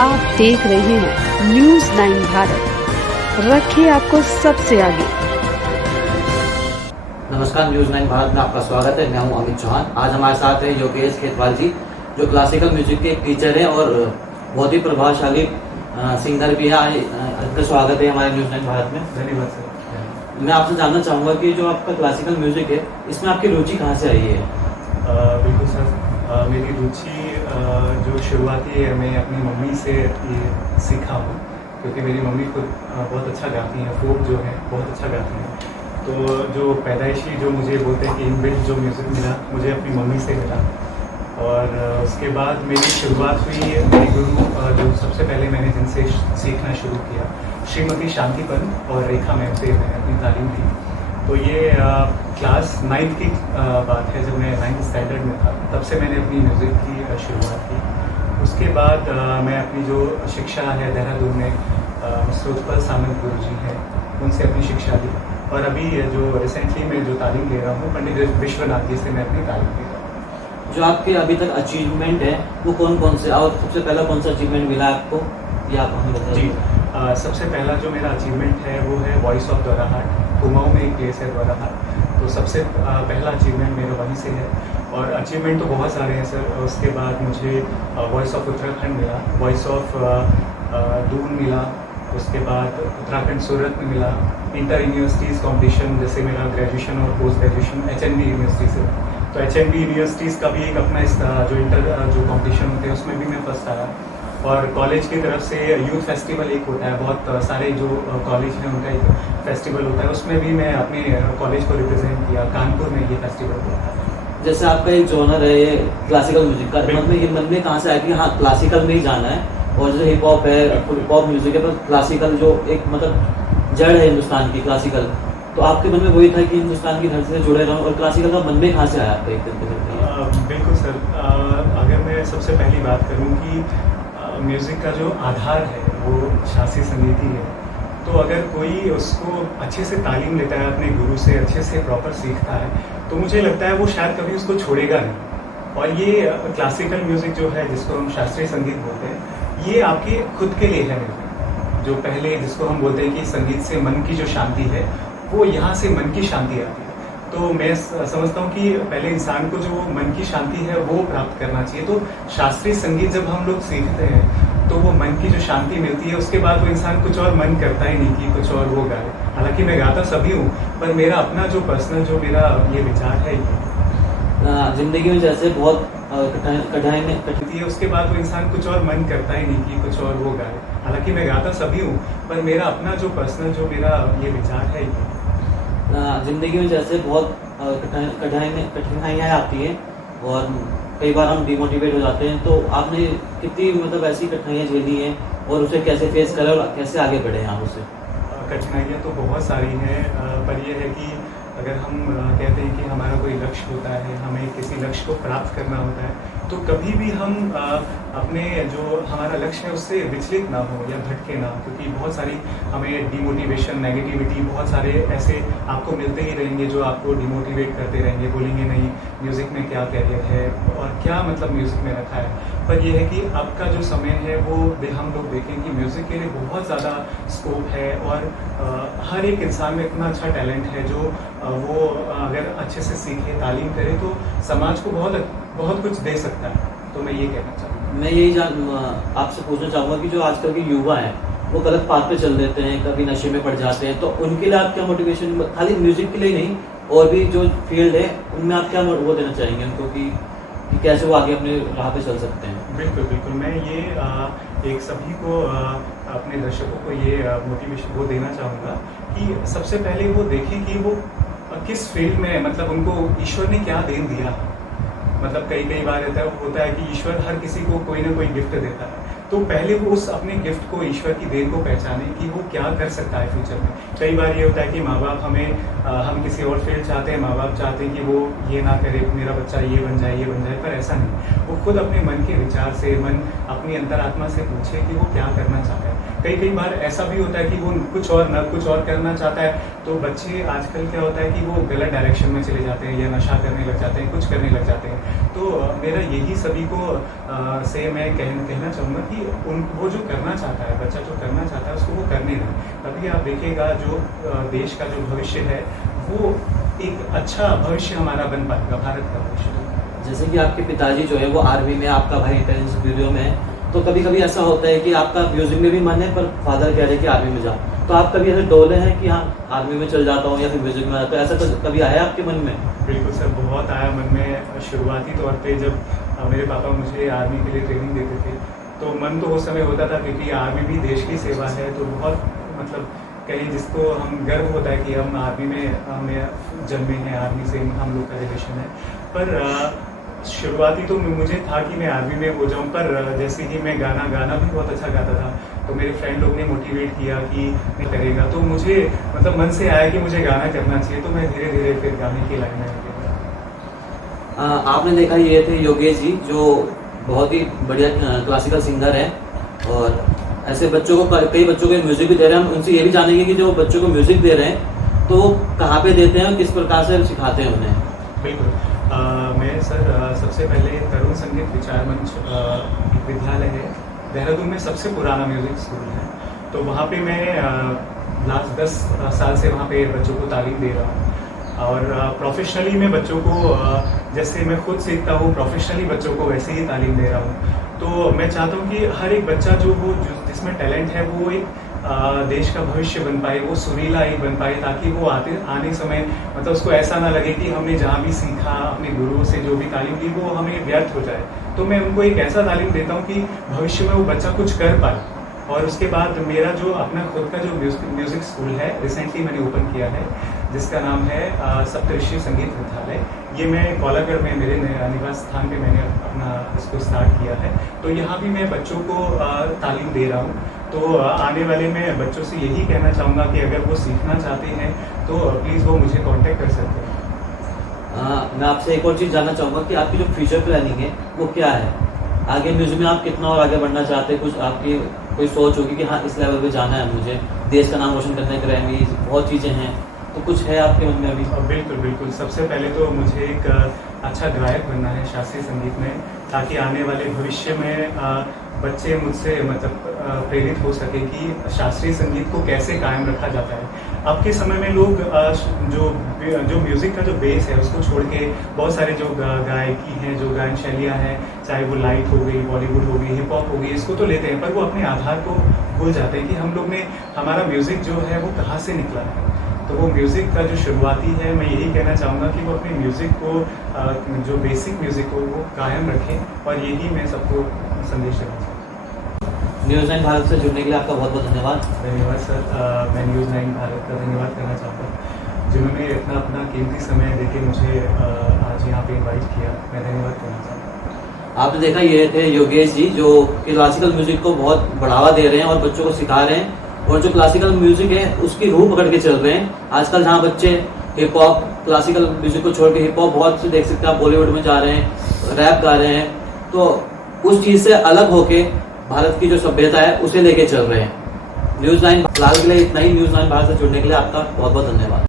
आप देख रहे हैं न्यूज़ 9 भारत। रखिए आपको सबसे आगे। नमस्कार, न्यूज़ 9 भारत में आपका स्वागत है। मैं हूं अमित चौहान। आज हमारे साथ है योगेश खेतवाल जी, जो क्लासिकल म्यूजिक के एक टीचर हैं और बहुत ही प्रभावशाली सिंगर भी है। आपका स्वागत है हमारे न्यूज़ 9 भारत में। धन्यवाद सर। मैं आपसे जानना चाहूँगा कि जो आपका क्लासिकल म्यूजिक है, इसमें आपकी रुचि कहाँ से आई है? बिल्कुल सर, मेरी रुचि जो शुरुआती है, मैं अपनी मम्मी से ये सीखा हूँ, क्योंकि मेरी मम्मी खुद बहुत अच्छा गाती हैं, फोक जो है बहुत अच्छा गाती हैं। तो जो पैदाइशी जो मुझे बोलते हैं कि इनबिल्ट जो म्यूज़िक मिला, मुझे अपनी मम्मी से मिला। और उसके बाद मेरी शुरुआत हुई मेरी गुरु जो सबसे पहले मैंने जिनसे सीखना शुरू किया, श्रीमती शांतिपन और रेखा मैम से मैंने अपनी तालीम ली। तो ये क्लास 9th की बात है, जब मैं 9th स्टैंडर्ड में था, तब से मैंने अपनी म्यूज़िक की शुरुआत की। उसके बाद मैं अपनी जो शिक्षा है देहरादून में मिस्टर उत्पल सामंत गुरु जी हैं, उनसे अपनी शिक्षा ली। और अभी जो रिसेंटली मैं जो तालीम ले रहा हूँ, पंडित विश्वनाथ जी से मैं अपनी तालीम ले रहा हूँ। जो आपके अभी तक अचीवमेंट है वो कौन कौन से, और सबसे पहला कौन सा अचीवमेंट मिला आपको, ये आप हमें बताइए। जी, सबसे पहला जो मेरा अचीवमेंट है वो है वॉइस ऑफ द्वाराहाट। कुमाऊँ में एक प्लेस है द्वाराहाट, तो सबसे पहला अचीवमेंट मेरा वहीं से है। और अचीवमेंट तो बहुत सारे हैं सर। उसके बाद मुझे वॉइस ऑफ उत्तराखंड मिला, वॉइस ऑफ दून मिला, उसके बाद उत्तराखंड सूरत में मिला, इंटर यूनिवर्सिटीज़ कॉम्पिटिशन, जैसे मेरा ग्रेजुएशन और पोस्ट ग्रेजुएशन HNB यूनिवर्सिटी से। तो HNB यूनिवर्सिटीज़ का भी एक अपना जो इंटर जो कॉम्पिटिशन होते हैं उसमें भी मैं फर्स्ट आया। और कॉलेज की तरफ से यूथ फेस्टिवल एक होता है, बहुत सारे जो कॉलेज हैं उनका एक फेस्टिवल होता है, उसमें भी मैं अपने कॉलेज को रिप्रेजेंट किया। कानपुर में ये फेस्टिवल होता है। जैसे आपका एक जॉनर है ये क्लासिकल म्यूजिक का, मन में कहाँ से आया कि हाँ क्लासिकल में ही जाना है? और जो हिप हॉप है, हिप हॉप म्यूजिक है, पर क्लासिकल जो एक मतलब जड़ है हिंदुस्तान की क्लासिकल, तो आपके मन में वही था कि हिंदुस्तान की धरती से जुड़े रहूं, और क्लासिकल का मन में कहाँ से आया आपका एक दिन? बिल्कुल सर, अगर मैं सबसे पहली बात करूँ कि म्यूज़िक का जो आधार है वो शास्त्रीय संगीत ही है। तो अगर कोई उसको अच्छे से तालीम लेता है, अपने गुरु से अच्छे से प्रॉपर सीखता है, तो मुझे लगता है वो शायद कभी उसको छोड़ेगा नहीं। और ये क्लासिकल म्यूज़िक जो है, जिसको हम शास्त्रीय संगीत बोलते हैं, ये आपके खुद के लिए है म्यूज़िक। जो पहले जिसको हम बोलते हैं कि संगीत से मन की जो शांति है, वो यहाँ से मन की शांति आती है। तो मैं समझता हूँ कि पहले इंसान को जो मन की शांति है वो प्राप्त करना चाहिए। तो शास्त्रीय संगीत जब हम लोग सीखते हैं तो वो मन की जो शांति मिलती है, उसके बाद वो इंसान कुछ और मन करता ही नहीं कि कुछ और वो गाए। हालांकि मैं गाता सभी हूँ, पर मेरा अपना जो पर्सनल जो मेरा ये विचार है, जिंदगी में जैसे बहुत कठिनाई है, उसके बाद वो इंसान कुछ और मन करता ही नहीं कि कुछ और वो गाए। हालांकि मैं गाता सभी हूँ, पर मेरा अपना जो पर्सनल जो मेरा ये विचार है, जिंदगी में जैसे बहुत कठिनाइयाँ आती हैं और कई बार हम डिमोटिवेट हो जाते हैं, तो आपने कितनी मतलब ऐसी कठिनाइयाँ झेली हैं और उसे कैसे फेस करें और कैसे आगे बढ़े आप उससे? कठिनाइयाँ तो बहुत सारी हैं, पर यह है कि अगर हम कहते हैं कि हमारा कोई लक्ष्य होता है, हमें किसी लक्ष्य को प्राप्त करना होता है, तो कभी भी हम अपने जो हमारा लक्ष्य है उससे विचलित ना हो या भटके ना, क्योंकि बहुत सारी हमें डिमोटिवेशन, नेगेटिविटी, बहुत सारे ऐसे आपको मिलते ही रहेंगे जो आपको डिमोटिवेट करते रहेंगे, बोलेंगे नहीं म्यूज़िक में क्या कैरियर है और क्या मतलब म्यूज़िक में रखा है। पर यह है कि अब का जो समय है वो हम लोग देखें कि म्यूज़िक के लिए बहुत ज़्यादा स्कोप है, और हर एक इंसान में इतना अच्छा टैलेंट है जो वो अगर अच्छे से सीखे, तालीम करे, तो समाज को बहुत कुछ दे सकता है। तो मैं ये कहना चाहूँगा। मैं यही आपसे पूछना चाहूँगा कि जो आजकल के युवा हैं वो गलत पाथ पे चल देते हैं, कभी नशे में पड़ जाते हैं, तो उनके लिए आप क्या मोटिवेशन, खाली म्यूजिक के लिए नहीं और भी जो फील्ड है उनमें आप क्या वो देना चाहेंगे उनको कि कैसे वो आगे अपने राह पे चल सकते हैं? बिल्कुल बिल्कुल, मैं ये एक सभी को अपने दर्शकों को ये मोटिवेशन वो देना चाहूँगा कि सबसे पहले वो देखें कि वो किस फील्ड में, मतलब उनको ईश्वर ने क्या देन दिया। मतलब कई बार होता है कि ईश्वर हर किसी को कोई ना कोई गिफ्ट देता है, तो पहले वो उस अपने गिफ्ट को, ईश्वर की देन को पहचाने कि वो क्या कर सकता है फ्यूचर में। कई बार ये होता है कि माँ बाप हम किसी और फील्ड चाहते हैं, माँ बाप चाहते हैं कि वो ये ना करे, मेरा बच्चा ये बन जाए, पर ऐसा नहीं। वो खुद अपने मन के विचार से, अपनी अंतरात्मा से पूछे कि वो क्या करना चाहता है। कई बार ऐसा भी होता है कि वो कुछ और करना चाहता है, तो बच्चे आजकल क्या होता है कि वो गलत डायरेक्शन में चले जाते हैं या नशा करने लग जाते हैं, कुछ करने लग जाते हैं। तो तो मेरा यही सभी को से मैं कहना चाहूँगा कि वो जो करना चाहता है, बच्चा जो करना चाहता है उसको वो करने दें। तभी आप देखिएगा जो देश का जो भविष्य है वो एक अच्छा भविष्य हमारा बन पाएगा, भारत का भविष्य। जैसे कि आपके पिताजी जो है वो आर्मी में, आपका भाई इंटेलिजेंस ब्यूरो में है, तो कभी कभी ऐसा होता है कि आपका म्यूजिक में भी मन है पर फादर कह रहे हैं कि आर्मी में जा, तो आप कभी ऐसे डोले हैं कि हाँ आर्मी में चल जाता हूँ या फिर म्यूजिक में जाता हूँ, ऐसा कभी आया आपके मन में? बिल्कुल सर, बहुत आया मन में। शुरुआती तौर पे जब मेरे पापा मुझे आर्मी के लिए ट्रेनिंग देते थे तो मन तो उस समय होता था, क्योंकि आर्मी भी देश की सेवा है, तो बहुत मतलब कहीं जिसको हम गर्व होता है कि हम आर्मी में हमें जन्मे हैं, आर्मी से हम लोग का रिलेशन है। पर शुरुआती तो मुझे था कि मैं आर्मी में हो जाऊं, पर जैसे ही मैं गाना भी बहुत अच्छा गाता था, तो मेरे फ्रेंड लोग ने मोटिवेट किया कि मैं करेगा, तो मुझे मतलब मन से आया कि मुझे गाना करना चाहिए, तो मैं धीरे धीरे फिर गाने की लाइन में गया। आपने देखा ये थे योगेश जी, जो बहुत ही बढ़िया क्लासिकल सिंगर है, और ऐसे बच्चों को, कई बच्चों को म्यूजिक भी दे रहे हैं। हम उनसे ये भी जानेंगे कि जो बच्चों को म्यूजिक दे रहे हैं तो वो कहाँ पे देते हैं, किस प्रकार से सिखाते हैं उन्हें? बिल्कुल, मैं सर सबसे पहले तरुण संगीत विचार मंच विद्यालय है देहरादून में, सबसे पुराना म्यूजिक स्कूल है, तो वहाँ पे मैं लास्ट 10 साल से वहाँ पे बच्चों को तालीम दे रहा हूँ। और प्रोफेशनली मैं बच्चों को जैसे मैं खुद सीखता हूँ, प्रोफेशनली बच्चों को वैसे ही तालीम दे रहा हूँ। तो मैं चाहता हूँ कि हर एक बच्चा जो जिसमें टैलेंट है वो एक देश का भविष्य बन पाए, वो सुरीला एक बन पाए, ताकि वो आने समय मतलब उसको ऐसा ना लगे कि हमने जहाँ भी सीखा, अपने गुरुओं से जो भी तालीम ली वो हमें व्यर्थ हो जाए। तो मैं उनको एक ऐसा तालीम देता हूँ कि भविष्य में वो बच्चा कुछ कर पाए। और उसके बाद मेरा जो अपना खुद का जो म्यूजिक स्कूल है, रिसेंटली मैंने ओपन किया है, जिसका नाम है सप्तऋषि संगीत विद्यालय। ये मैं कोलागढ़ में मेरे निवास स्थान पे मैंने अपना इसको स्टार्ट किया है। तो यहाँ भी मैं बच्चों को तालीम दे रहा हूँ। तो आने वाले में बच्चों से यही कहना चाहूँगा कि अगर वो सीखना चाहते हैं तो प्लीज़ वो मुझे कांटेक्ट कर सकते हैं। मैं आपसे एक और चीज़ जानना चाहूँगा कि आपकी जो फ्यूचर प्लानिंग है वो क्या है? आगे म्यूजिक में आप कितना और आगे बढ़ना चाहते हैं? कुछ आपकी कोई सोच होगी कि हाँ इस लेवल पे जाना है मुझे, देश का नाम रोशन करना है, ग्रैमी बहुत चीज़ें हैं, तो कुछ है आपके मन में अभी? बिल्कुल बिल्कुल, सबसे पहले तो मुझे एक अच्छा गायक बनना है शास्त्रीय संगीत में, ताकि आने वाले भविष्य में बच्चे मुझसे मतलब प्रेरित हो सके कि शास्त्रीय संगीत को कैसे कायम रखा जाता है। अब के समय में लोग जो म्यूज़िक का जो बेस है उसको छोड़ के बहुत सारे जो गायकी हैं, जो गायन शैलियाँ हैं, चाहे वो लाइट हो गई, बॉलीवुड हो गई, हिप हॉप हो गई, इसको तो लेते हैं, पर वो अपने आधार को भूल जाते हैं कि हम लोग ने हमारा म्यूज़िक जो है वो कहाँ से निकला है। तो वो म्यूज़िक का जो शुरुआती है, मैं यही कहना चाहूँगा कि वो अपने म्यूज़िक को, जो बेसिक म्यूज़िक को वो कायम रखें, और यही मैं सबको संदेश देना चाहूँगा। न्यूज़ 9 भारत से जुड़ने के लिए आपका बहुत बहुत धन्यवाद। धन्यवाद सर, मैं न्यूज़ 9 भारत का धन्यवाद करना चाहूँगा, जिन्होंने इतना अपना कीमती समय देके मुझे आज यहाँ पे इनवाइट किया। मैं धन्यवाद करना चाहूँगा। आपने देखा ये थे योगेश जी, जो क्लासिकल म्यूजिक को बहुत बढ़ावा दे रहे हैं और बच्चों को सिखा रहे हैं, और जो क्लासिकल म्यूजिक है उसकी रूह पकड़ के चल रहे हैं। आजकल जहाँ बच्चे हिप हॉप, क्लासिकल म्यूजिक को छोड़ के हिप हॉप बहुत से देख सकते हैं आप, बॉलीवुड में जा रहे हैं, रैप गा रहे हैं, तो उस चीज़ से अलग होके भारत की जो सभ्यता है उसे लेके चल रहे हैं। न्यूज़ 9 फिलहाल के लिए इतना ही। न्यूज़ 9 भारत से जुड़ने के लिए आपका बहुत बहुत धन्यवाद।